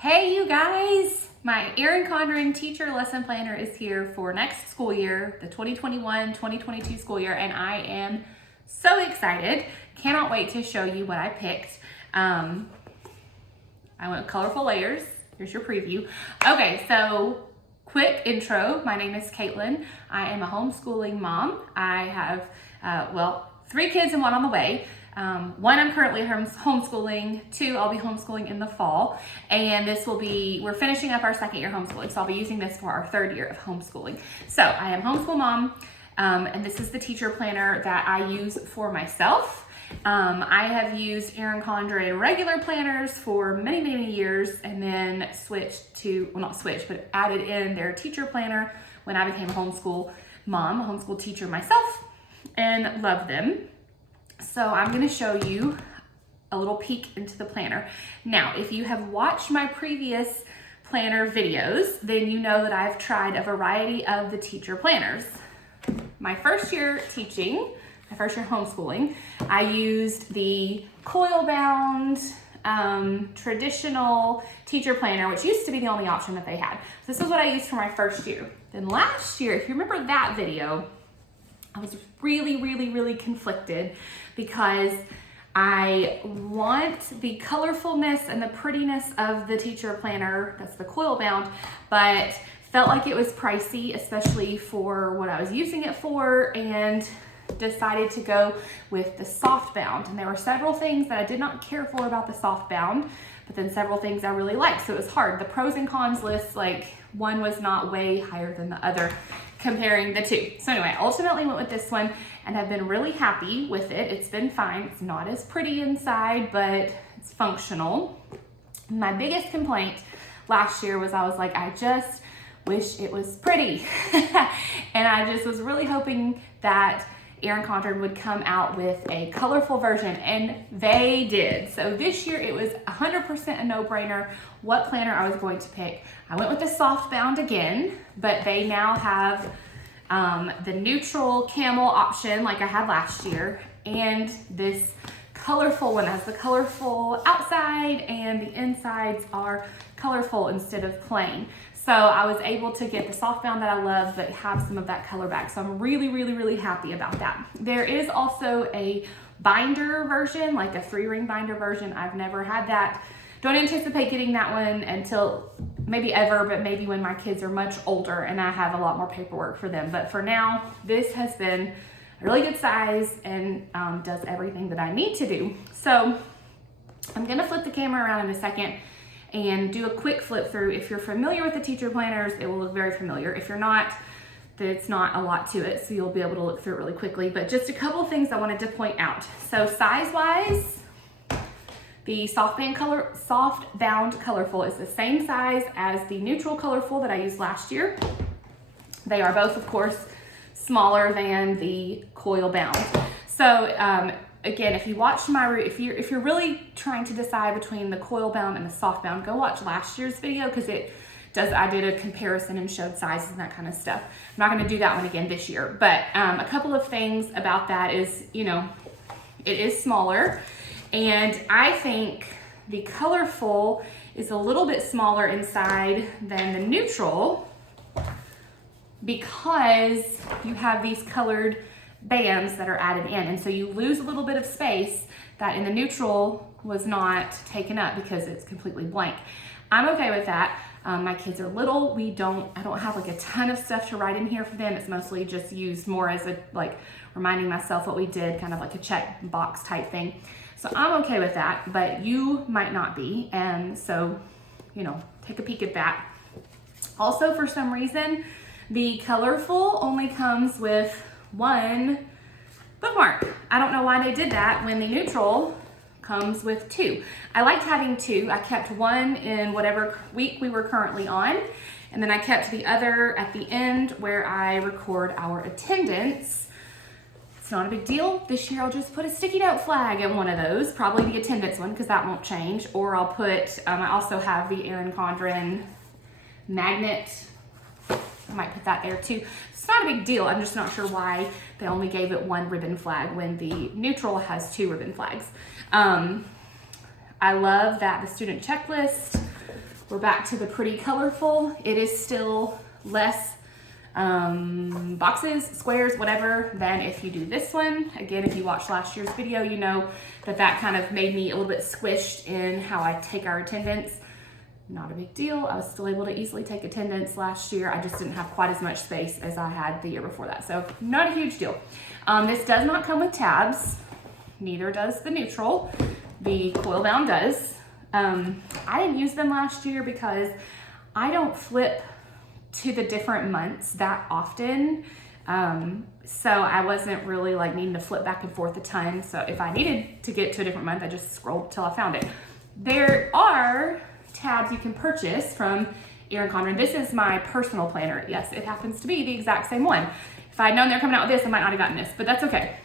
Hey you guys, my Erin Condren teacher lesson planner is here for next school year, the 2021-2022 school year, and I am so excited. Cannot wait to show you what I picked. I went with colorful layers. Here's your preview. Okay, so quick intro. My name is Caitlin. I am a homeschooling mom. I have, 3 kids and 1 on the way. 1, I'm currently homeschooling. 2, I'll be homeschooling in the fall. And we're finishing up our 2nd year homeschooling. So I'll be using this for our 3rd year of homeschooling. So I am homeschool mom, and this is the teacher planner that I use for myself. I have used Erin Condren regular planners for many, many years, and then added in their teacher planner when I became a homeschool mom, a homeschool teacher myself, and love them. So I'm going to show you a little peek into the planner. Now, if you have watched my previous planner videos, then you know that I've tried a variety of the teacher planners. My first year teaching, my first year homeschooling, I used the coil-bound traditional teacher planner, which used to be the only option that they had. So this is what I used for my first year. Then last year, if you remember that video, I was really conflicted because I want the colorfulness and the prettiness of the teacher planner, that's the coil bound, but felt like it was pricey, especially for what I was using it for, and decided to go with the Softbound. And there were several things that I did not care for about the Softbound, but then several things I really liked. So it was hard. The pros and cons list, like one was not way higher than the other comparing the two. So anyway, I ultimately went with this one and have been really happy with it. It's been fine. It's not as pretty inside, but it's functional. My biggest complaint last year was I was like, I just wish it was pretty. And I just was really hoping that Erin Condren would come out with a colorful version, and they did. So this year it was 100% a no-brainer what planner I was going to pick. I went with the Softbound again, but they now have the neutral camel option like I had last year, and this colorful one has the colorful outside and the insides are colorful instead of plain. So I was able to get the Softbound that I love, but have some of that color back. So I'm really happy about that. There is also a binder version, like a 3-ring binder version. I've never had that. Don't anticipate getting that one until maybe ever, but maybe when my kids are much older and I have a lot more paperwork for them. But for now, this has been a really good size and does everything that I need to do. So I'm gonna flip the camera around in a second and do a quick flip through. If you're familiar with the teacher planners, it will look very familiar. If you're not, then it's not a lot to it, so you'll be able to look through it really quickly. But just a couple of things I wanted to point out. So size-wise, the Softbound Colorful is the same size as the neutral colorful that I used last year. They are both, of course, smaller than the coil bound. So again, if you watched if you're really trying to decide between the coil bound and the Softbound, go watch last year's video because I did a comparison and showed sizes and that kind of stuff. I'm not going to do that one again this year, but a couple of things about that is, it is smaller, and I think the colorful is a little bit smaller inside than the neutral because you have these colored bands that are added in, and so you lose a little bit of space that in the neutral was not taken up because it's completely blank. I'm okay with that. My kids are little. I don't have like a ton of stuff to write in here for them. It's mostly just used more as reminding myself what we did, kind of like a check box type thing. So I'm okay with that, but you might not be, and so take a peek at that. Also, for some reason, the colorful only comes with 1 bookmark. I don't know why they did that when the neutral comes with 2. I liked having 2. I kept 1 in whatever week we were currently on, and then I kept the other at the end where I record our attendance. It's not a big deal. This year I'll just put a sticky note flag in one of those, probably the attendance one because that won't change, or I'll put, I also have the Erin Condren magnet. I might put that there too. It's not a big deal. I'm just not sure why they only gave it 1 ribbon flag when the neutral has 2 ribbon flags. I love that the student checklist we're back to the pretty colorful. It is still less boxes, squares, whatever, than if you do this one. Again, if you watched last year's video, you know that kind of made me a little bit squished in how I take our attendance. Not a big deal. I was still able to easily take attendance last year. I just didn't have quite as much space as I had the year before that. So not a huge deal. This does not come with tabs. Neither does the neutral. The coil bound does. I didn't use them last year because I don't flip to the different months that often. So I wasn't really like needing to flip back and forth a ton. So if I needed to get to a different month, I just scrolled till I found it. There are tabs you can purchase from Erin Condren. This is my personal planner. Yes, it happens to be the exact same one. If I had known they're coming out with this, I might not have gotten this, but that's okay.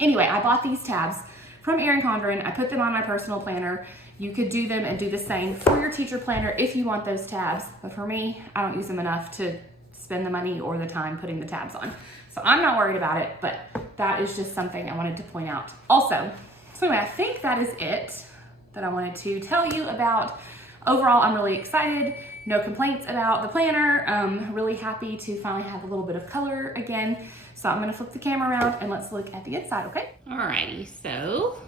Anyway, I bought these tabs from Erin Condren. I put them on my personal planner. You could do them and do the same for your teacher planner if you want those tabs. But for me, I don't use them enough to spend the money or the time putting the tabs on. So I'm not worried about it, but that is just something I wanted to point out. Also, so anyway, I think that is it that I wanted to tell you about. Overall, I'm really excited. No complaints about the planner. Really happy to finally have a little bit of color again. So I'm gonna flip the camera around and let's look at the inside, okay? Alrighty, so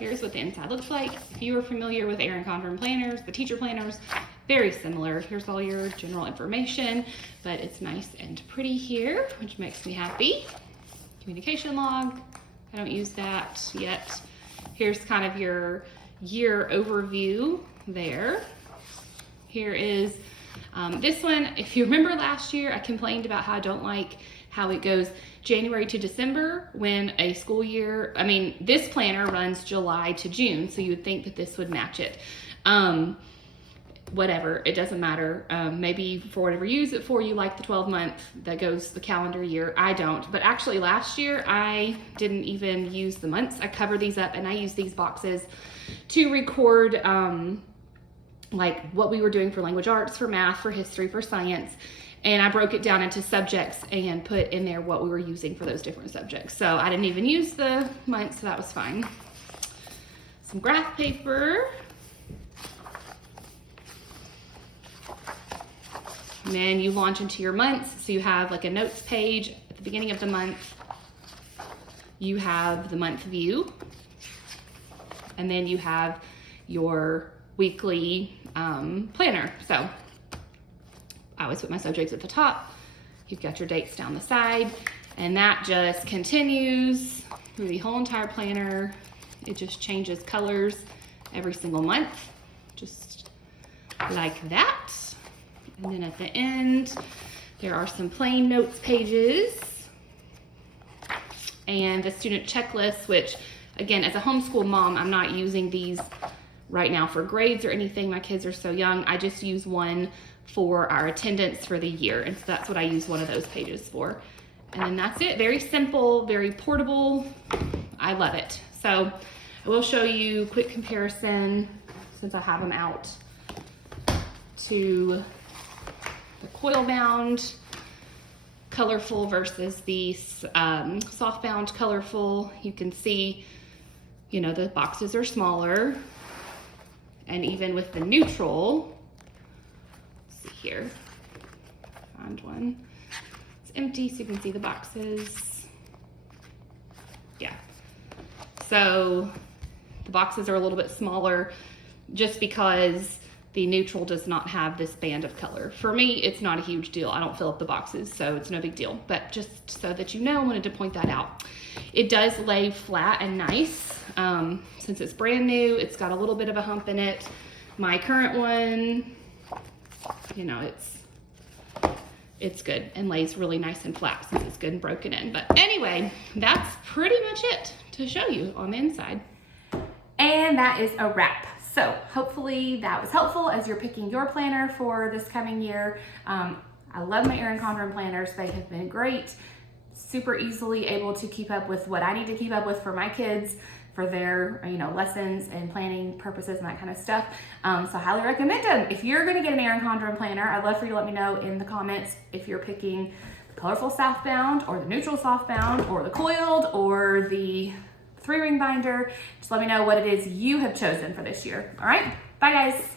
here's what the inside looks like. If you are familiar with Erin Condren planners, the teacher planners, very similar. Here's all your general information, but it's nice and pretty here, which makes me happy. Communication log, I don't use that yet. Here's kind of your year overview there. Here is this one. If you remember last year, I complained about how I don't like how it goes January to December when a school year, this planner runs July to June, so you would think that this would match it. Whatever, it doesn't matter. Maybe for whatever you use it for, you like the 12-month that goes the calendar year. I don't, but actually last year I didn't even use the months. I covered these up and I used these boxes to record like what we were doing for language arts, for math, for history, for science. And I broke it down into subjects and put in there what we were using for those different subjects. So I didn't even use the months, so that was fine. Some graph paper. And then you launch into your months. So you have like a notes page at the beginning of the month. You have the month view. And then you have your weekly planner. So I always put my subjects at the top. You've got your dates down the side. And that just continues through the whole entire planner. It just changes colors every single month, just like that. And then at the end, there are some plain notes pages and the student checklist, which again, as a homeschool mom, I'm not using these right now for grades or anything. My kids are so young. I just use one for our attendance for the year. And so that's what I use one of those pages for. And then that's it. Very simple, very portable. I love it. So I will show you a quick comparison since I have them out to the coil bound colorful versus the softbound colorful. You can see, the boxes are smaller. And even with the neutral, let's see here, find one. It's empty so you can see the boxes. Yeah. So the boxes are a little bit smaller just because the neutral does not have this band of color. For me, it's not a huge deal. I don't fill up the boxes, so it's no big deal. But just so that you know, I wanted to point that out. It does lay flat and nice. Since it's brand new, it's got a little bit of a hump in it. My current one, it's good and lays really nice and flat since it's good and broken in. But anyway, that's pretty much it to show you on the inside. And that is a wrap. So hopefully that was helpful as you're picking your planner for this coming year. I love my Erin Condren planners. They have been great, super easily able to keep up with what I need to keep up with for my kids, for their lessons and planning purposes and that kind of stuff. So I highly recommend them. If you're gonna get an Erin Condren planner, I'd love for you to let me know in the comments if you're picking the colorful Softbound or the neutral Softbound or the coiled or the 3-ring binder. Just let me know what it is you have chosen for this year. All right, bye guys.